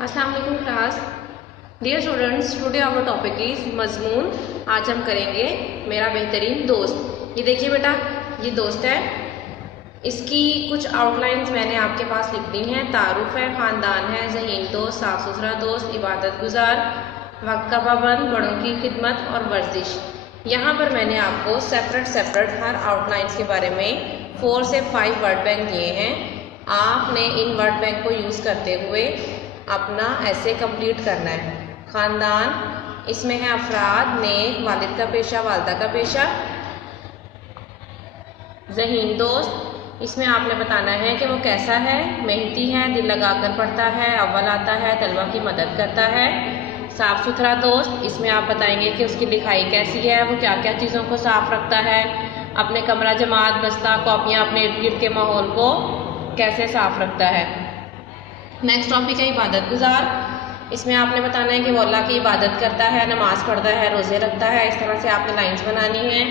अस्सलाम वालेकुम class. Dear students, today our topic is मजमून। आज हम करेंगे मेरा बेहतरीन दोस्त। ये देखिए बेटा, ये दोस्त है। इसकी कुछ आउटलाइंस मैंने आपके पास लिख दी हैं। तारुफ है, ख़ानदान है, ज़हीन दोस्त, साफ़ सुथरा दोस्त, इबादत गुजार, वक्त का पाबंद, बड़ों की खिदमत और वर्जिश। यहाँ पर मैंने आपको सेपरेट हर आउटलाइंस के बारे में 4 से 5 वर्ड बैंक दिए हैं। आपने इन वर्ड बैंक को यूज़ करते हुए अपना ऐसे कंप्लीट करना है। ख़ानदान, इसमें है अफराद, नेक, वालिद का पेशा, वालदा का पेशा। ज़हीन दोस्त, इसमें आपने बताना है कि वो कैसा है, मेहनती है, दिल लगाकर पढ़ता है, अव्वल आता है, तलबा की मदद करता है। साफ़ सुथरा दोस्त, इसमें आप बताएंगे कि उसकी लिखाई कैसी है, वो क्या क्या चीज़ों को साफ़ रखता है, अपने कमरा, जमात, बस्ता, कॉपियाँ, अपने इर्द गिर्द के माहौल को कैसे साफ़ रखता है। नेक्स्ट टॉपिक है इबादत गुजार। इसमें आपने बताना है कि वो अल्लाह की इबादत करता है, नमाज़ पढ़ता है, रोज़े रखता है। इस तरह से आपने लाइंस बनानी है।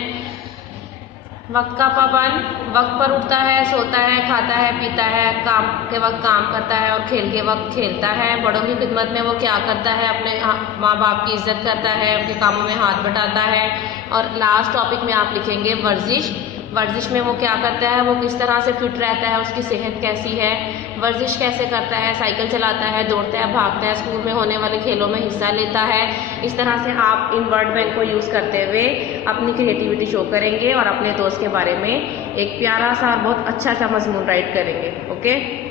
वक्त का पाबंद, वक्त पर उठता है, सोता है, खाता है, पीता है, काम के वक्त काम करता है और खेल के वक्त खेलता है। बड़ों की खिदमत में वो क्या करता है, अपने माँ बाप की इज्जत करता है, उनके कामों में हाथ बटाता है। और लास्ट टॉपिक में आप लिखेंगे वर्जिश। वर्जिश में वो क्या करता है, वो किस तरह से फिट रहता है, उसकी सेहत कैसी है, वर्जिश कैसे करता है, साइकिल चलाता है, दौड़ता है, भागता है, स्कूल में होने वाले खेलों में हिस्सा लेता है। इस तरह से आप इन वर्ड बैंक को यूज़ करते हुए अपनी क्रिएटिविटी शो करेंगे और अपने दोस्त के बारे में एक प्यारा सा और बहुत अच्छा सा मजमून राइट करेंगे। ओके।